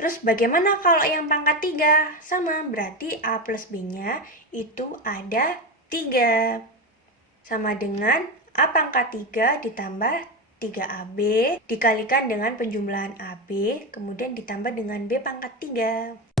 Terus bagaimana kalau yang pangkat 3? Sama, berarti A plus B-nya itu ada 3. Sama dengan A pangkat 3 ditambah 3AB dikalikan dengan penjumlahan AB, kemudian ditambah dengan B pangkat 3.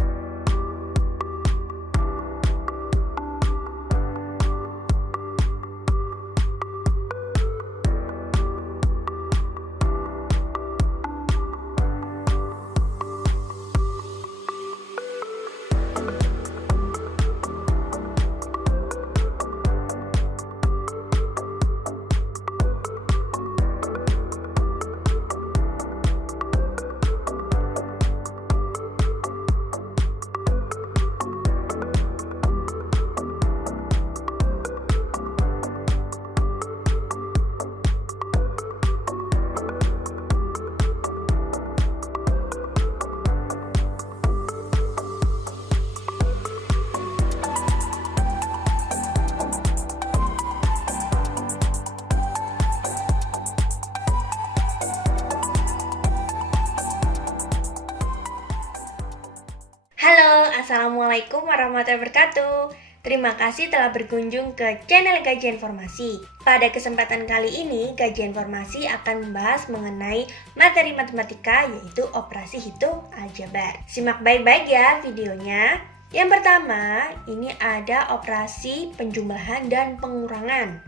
Assalamualaikum warahmatullahi wabarakatuh. Terima kasih telah berkunjung ke channel Gaji Informasi. Pada kesempatan kali ini, Gaji Informasi akan membahas mengenai materi matematika, yaitu operasi hitung aljabar. Simak baik-baik ya videonya. Yang pertama, ini ada operasi penjumlahan dan pengurangan.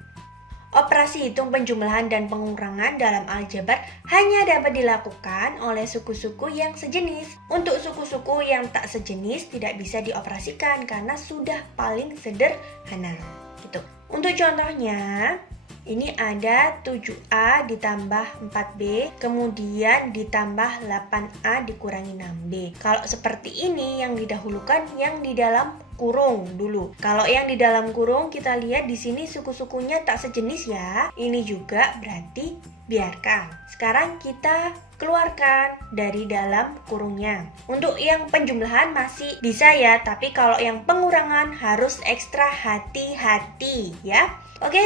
Operasi hitung penjumlahan dan pengurangan dalam aljabar hanya dapat dilakukan oleh suku-suku yang sejenis. Untuk suku-suku yang tak sejenis tidak bisa dioperasikan karena sudah paling sederhana. Gitu. Untuk contohnya, ini ada 7A ditambah 4B, kemudian ditambah 8A dikurangi 6B. Kalau seperti ini yang didahulukan yang di dalam kurung dulu. Kalau yang di dalam kurung kita lihat di sini suku-sukunya tak sejenis ya. Ini juga berarti biarkan. Sekarang kita keluarkan dari dalam kurungnya. Untuk yang penjumlahan masih bisa ya, tapi kalau yang pengurangan harus ekstra hati-hati ya. Oke.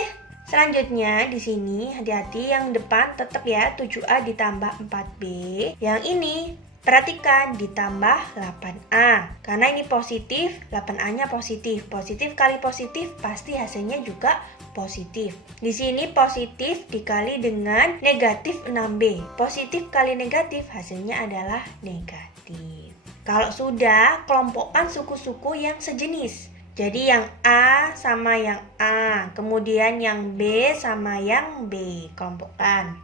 Selanjutnya di sini hati-hati yang depan tetap ya 7A ditambah 4B. Yang ini perhatikan ditambah 8A. Karena ini positif, 8A-nya positif. Positif kali positif pasti hasilnya juga positif. Di sini positif dikali dengan negatif 6B. Positif kali negatif hasilnya adalah negatif. Kalau sudah, kelompokkan suku-suku yang sejenis. Jadi yang A sama yang A, kemudian yang B sama yang B, kelompokkan.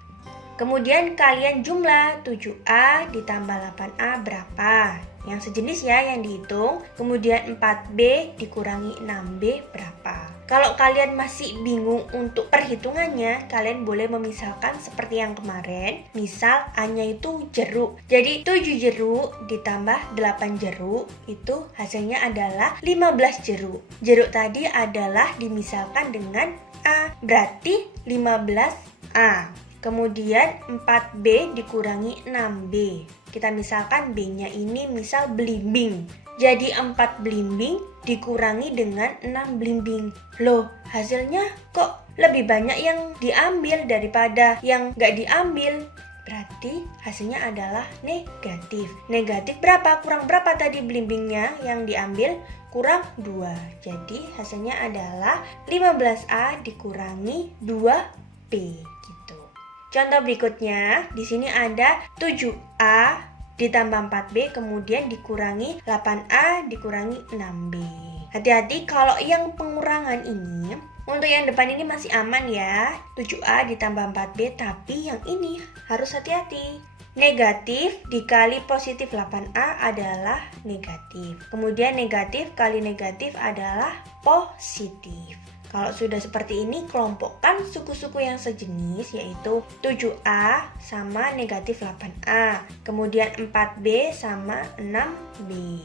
Kemudian kalian jumlah 7A ditambah 8A berapa? Yang sejenis ya yang dihitung. Kemudian 4B dikurangi 6B berapa? Kalau kalian masih bingung untuk perhitungannya, kalian boleh memisahkan seperti yang kemarin. Misal A-nya itu jeruk. Jadi 7 jeruk ditambah 8 jeruk, itu hasilnya adalah 15 jeruk. Jeruk tadi adalah dimisalkan dengan A, berarti 15A. Kemudian 4B dikurangi 6B. Kita misalkan B-nya ini misal belimbing. Jadi 4 belimbing dikurangi dengan 6 belimbing. Loh, hasilnya kok lebih banyak yang diambil daripada yang gak diambil? Berarti hasilnya adalah negatif. Negatif berapa? Kurang berapa tadi belimbingnya yang diambil? Kurang 2. Jadi hasilnya adalah 15A dikurangi 2B. Contoh berikutnya, di sini ada 7A ditambah 4B kemudian dikurangi 8A dikurangi 6B. Hati-hati kalau yang pengurangan ini, untuk yang depan ini masih aman ya, 7A ditambah 4B, tapi yang ini harus hati-hati. Negatif dikali positif 8A adalah negatif. Kemudian negatif kali negatif adalah positif. Kalau sudah seperti ini, kelompokkan suku-suku yang sejenis, yaitu 7A sama negatif 8A. Kemudian 4B sama 6B.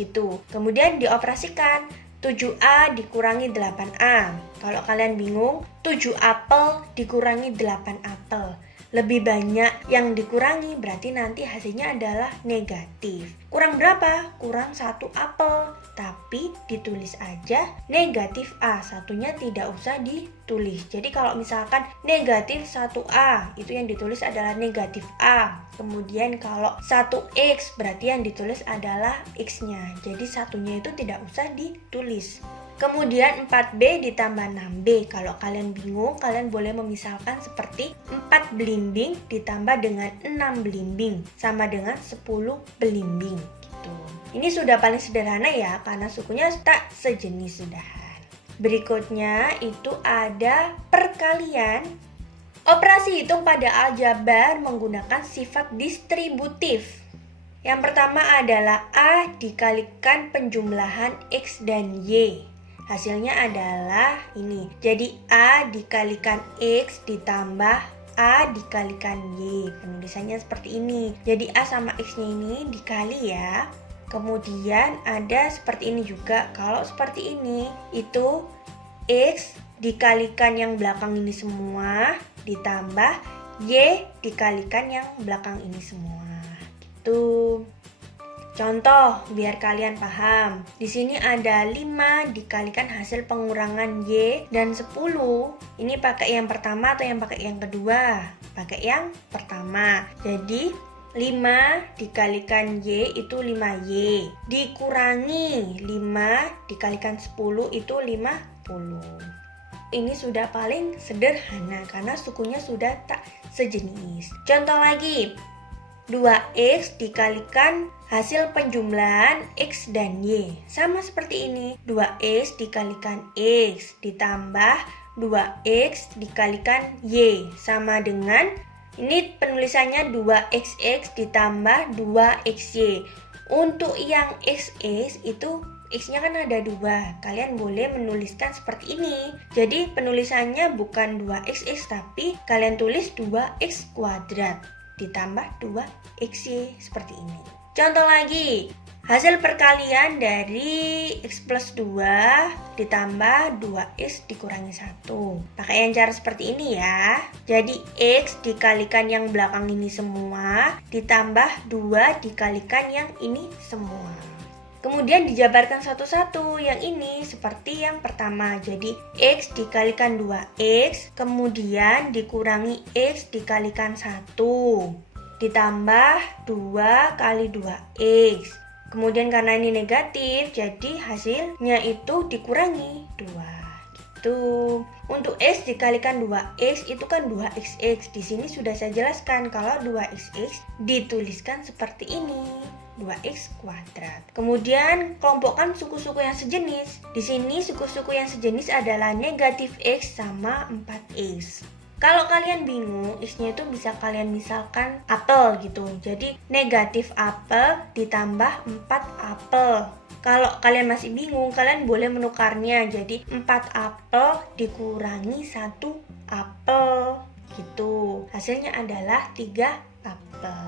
Gitu. Kemudian dioperasikan. 7A dikurangi 8A. Kalau kalian bingung, 7 apel dikurangi 8 apel. lebih banyak yang dikurangi, berarti nanti hasilnya adalah negatif. Kurang berapa? Kurang 1 apel, tapi ditulis aja negatif A, satunya tidak usah ditulis. Jadi kalau misalkan negatif 1A, itu yang ditulis adalah negatif A. Kemudian kalau 1X, berarti yang ditulis adalah X-nya. Jadi satunya itu tidak usah ditulis. Kemudian 4B ditambah 6B. Kalau kalian bingung, kalian boleh memisalkan seperti 4 belimbing ditambah dengan 6 belimbing sama dengan 10 belimbing gitu. Ini sudah paling sederhana ya, karena sukunya tak sejenis sudahan. Berikutnya itu ada perkalian. Operasi hitung pada aljabar menggunakan sifat distributif. Yang pertama adalah A dikalikan penjumlahan X dan Y. Hasilnya adalah ini. Jadi A dikalikan X ditambah A dikalikan Y. Penulisannya seperti ini. Jadi A sama X-nya ini dikali ya. Kemudian ada seperti ini juga. Kalau seperti ini, itu X dikalikan yang belakang ini semua ditambah Y dikalikan yang belakang ini semua. Gitu. Contoh, biar kalian paham. Di sini ada 5 dikalikan hasil pengurangan Y dan 10. Ini pakai yang pertama atau yang pakai yang kedua? Pakai yang pertama. Jadi, 5 dikalikan Y itu 5Y. Dikurangi 5 dikalikan 10 itu 50. Ini sudah paling sederhana karena sukunya sudah tak sejenis. Contoh lagi. 2X dikalikan hasil penjumlahan X dan Y. Sama seperti ini. 2X dikalikan X ditambah 2X dikalikan Y. Sama dengan, ini penulisannya 2XX ditambah 2XY. Untuk yang XX itu X-nya kan ada 2. Kalian boleh menuliskan seperti ini. Jadi penulisannya bukan 2XX tapi kalian tulis 2X kuadrat ditambah 2XY seperti ini. Contoh lagi, hasil perkalian dari X plus 2 ditambah 2X dikurangi 1. Pakai yang cara seperti ini ya. Jadi X dikalikan yang belakang ini semua ditambah 2 dikalikan yang ini semua. Kemudian dijabarkan satu-satu. Yang ini seperti yang pertama. Jadi X dikalikan 2X, kemudian dikurangi X dikalikan 1, ditambah 2 kali 2X. Kemudian karena ini negatif, jadi hasilnya itu dikurangi 2. Gitu. Untuk X dikalikan 2X itu kan 2XX. Di sini sudah saya jelaskan kalau 2XX dituliskan seperti ini. 2X kuadrat. Kemudian kelompokkan suku-suku yang sejenis. Di sini suku-suku yang sejenis adalah negatif X sama 4X. Kalau kalian bingung, X-nya itu bisa kalian misalkan apel gitu. Jadi negatif apel ditambah 4 apel. Kalau kalian masih bingung, kalian boleh menukarnya. Jadi 4 apel dikurangi 1 apel gitu. Hasilnya adalah 3 apel.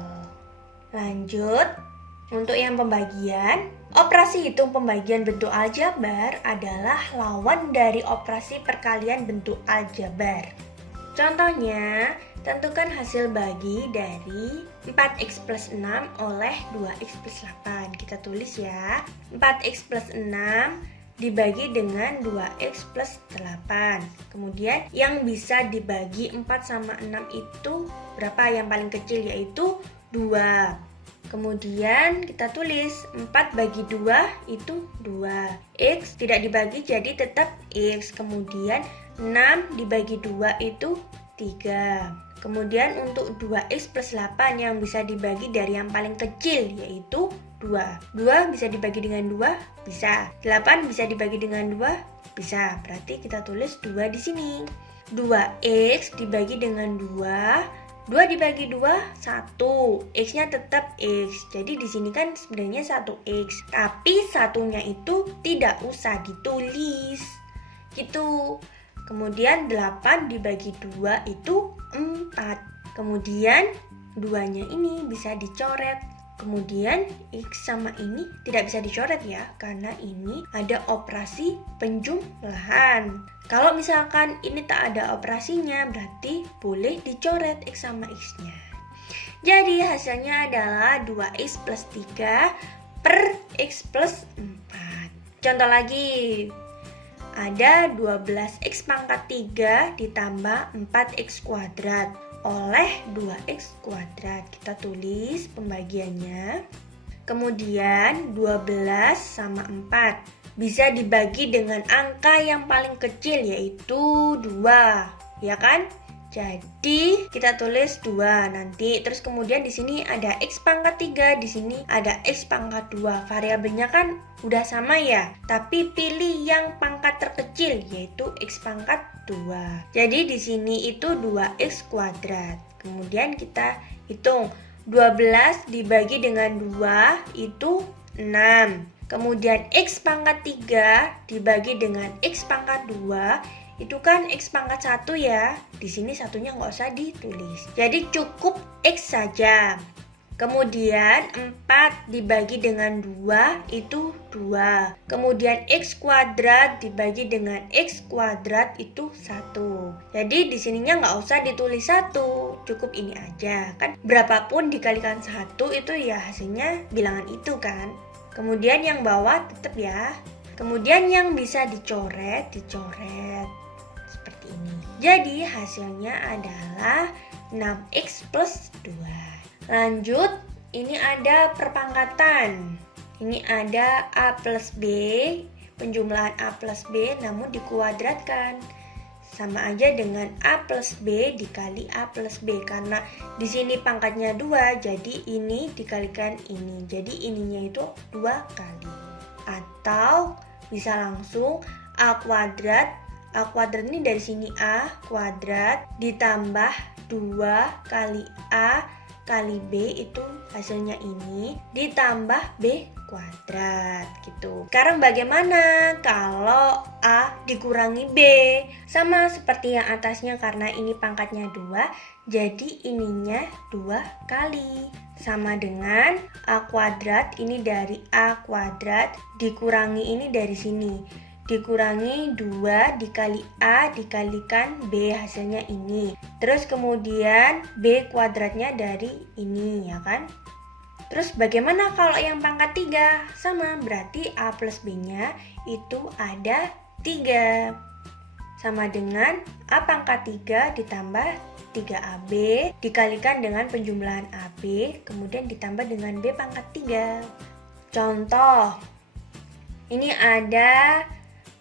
Lanjut. Untuk yang pembagian, operasi hitung pembagian bentuk aljabar adalah lawan dari operasi perkalian bentuk aljabar. Contohnya, tentukan hasil bagi dari 4x plus 6 oleh 2x plus 8. Kita tulis ya, 4x plus 6 dibagi dengan 2x plus 8. Kemudian yang bisa dibagi 4 sama 6 itu berapa? Yang paling kecil yaitu 2. Kemudian kita tulis 4 bagi 2 itu 2. X tidak dibagi jadi tetap X. Kemudian 6 dibagi 2 itu 3. Kemudian untuk 2X plus 8 yang bisa dibagi dari yang paling kecil yaitu 2. 2 bisa dibagi dengan 2? Bisa. 8 bisa dibagi dengan 2? Bisa. Berarti kita tulis 2 di sini. 2X dibagi dengan 2. 2 dibagi 2, 1. X-nya tetap X. Jadi di sini kan sebenarnya 1X. Tapi satunya itu tidak usah ditulis. Gitu. Kemudian 8 dibagi 2 itu 4. Kemudian 2-nya ini bisa dicoret. Kemudian X sama ini tidak bisa dicoret ya, karena ini ada operasi penjumlahan. Kalau misalkan ini tak ada operasinya, berarti boleh dicoret X sama X-nya. Jadi hasilnya adalah 2X plus 3 per X plus 4. Contoh lagi, ada 12X pangkat 3 ditambah 4X kuadrat oleh 2X kuadrat. Kita tulis pembagiannya. Kemudian 12 sama 4 bisa dibagi dengan angka yang paling kecil, yaitu 2, ya kan? Jadi kita tulis 2 nanti. Terus kemudian di sini ada X pangkat 3, di sini ada X pangkat 2. Variabelnya kan udah sama ya, tapi pilih yang pangkat terkecil, yaitu X pangkat 2. Jadi di sini itu 2X kuadrat. Kemudian kita hitung 12 dibagi dengan 2 itu 6. Kemudian X pangkat 3 dibagi dengan X pangkat 2 itu kan X pangkat 1 ya. Di sini satunya nggak usah ditulis. Jadi cukup X saja. Kemudian 4 dibagi dengan 2 itu 2. Kemudian X kuadrat dibagi dengan X kuadrat itu 1. Jadi di sininya nggak usah ditulis 1. Cukup ini aja. Kan berapapun dikalikan 1 itu ya hasilnya bilangan itu kan. Kemudian yang bawah tetap ya. Kemudian yang bisa dicoret seperti ini. Jadi hasilnya adalah 6X plus 2. Lanjut, ini ada perpangkatan. Ini ada A plus B, penjumlahan A plus B namun dikuadratkan. Sama aja dengan A plus B dikali A plus B, karena di sini pangkatnya 2, jadi ini dikalikan ini. Jadi ininya itu 2 kali. Atau bisa langsung A kuadrat ini dari sini A kuadrat ditambah 2 kali A kali B, itu hasilnya ini ditambah B kuadrat gitu. Sekarang bagaimana kalau A dikurangi B? Sama seperti yang atasnya, karena ini pangkatnya 2, jadi ininya 2 kali. Sama dengan A kuadrat ini dari A kuadrat dikurangi ini dari sini. Dikurangi 2 dikali A dikalikan B, hasilnya ini. Terus kemudian B kuadratnya dari ini ya kan. Terus bagaimana kalau yang pangkat 3? Sama, berarti A plus B-nya itu ada 3. Sama dengan A pangkat 3 ditambah 3AB dikalikan dengan penjumlahan AB, kemudian ditambah dengan B pangkat 3. Contoh, ini ada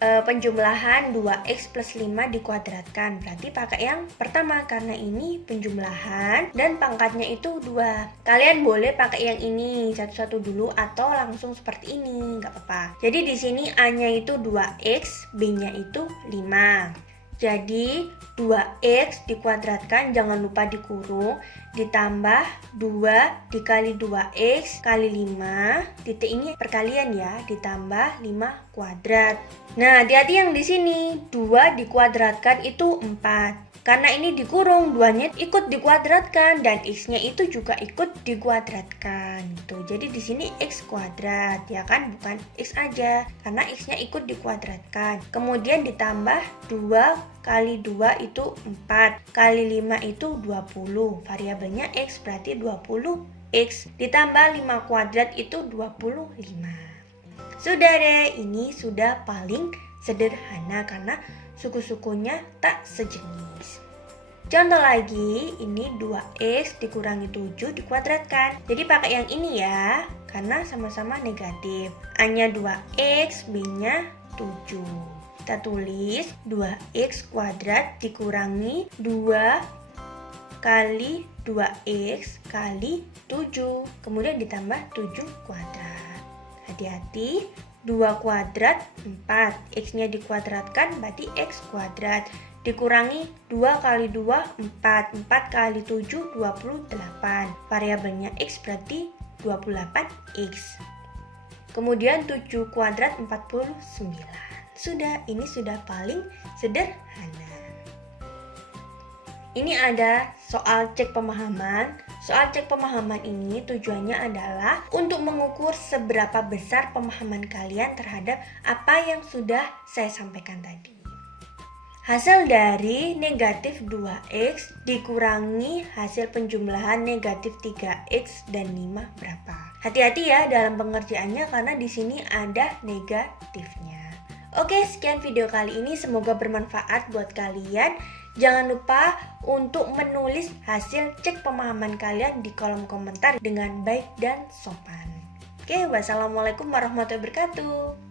penjumlahan 2X plus 5 dikuadratkan. Berarti pakai yang pertama karena ini penjumlahan dan pangkatnya itu 2. Kalian boleh pakai yang ini satu-satu dulu atau langsung seperti ini, nggak apa-apa. Jadi di sini A-nya itu 2X, B-nya itu 5. Jadi 2X dikuadratkan, jangan lupa dikurung, ditambah 2 dikali 2X kali 5, titik ini perkalian ya, ditambah 5 kuadrat. Nah, hati-hati yang di sini, 2 dikuadratkan itu 4. Karena ini dikurung, 2-nya ikut dikuadratkan dan X-nya itu juga ikut dikuadratkan gitu. Jadi di sini X kuadrat ya kan, bukan X aja karena X-nya ikut dikuadratkan. Kemudian ditambah 2 kali 2 itu 4, kali 5 itu 20. Variabelnya X berarti 20X ditambah 5 kuadrat itu 25. Sudah deh, ini sudah paling sederhana karena suku-sukunya tak sejenis. Contoh lagi, ini 2X dikurangi 7 dikuadratkan. Jadi pakai yang ini ya, karena sama-sama negatif. A-nya 2X, B-nya 7. Kita tulis 2X kuadrat dikurangi 2 kali 2X kali 7. Kemudian ditambah 7 kuadrat. Hati-hati. 2 kuadrat 4, X-nya dikuadratkan berarti X kuadrat, dikurangi 2 kali 2 4, 4 kali 7 28, variabelnya X berarti 28X. Kemudian 7 kuadrat 49. Sudah, ini sudah paling sederhana. Ini ada soal cek pemahaman. Soal cek pemahaman ini tujuannya adalah untuk mengukur seberapa besar pemahaman kalian terhadap apa yang sudah saya sampaikan tadi. Hasil dari negatif 2x dikurangi hasil penjumlahan negatif 3x dan 5 berapa? Hati-hati ya dalam pengerjaannya karena di sini ada negatifnya. Oke, sekian video kali ini, semoga bermanfaat buat kalian. Jangan lupa untuk menulis hasil cek pemahaman kalian di kolom komentar dengan baik dan sopan. Oke, wassalamualaikum warahmatullahi wabarakatuh.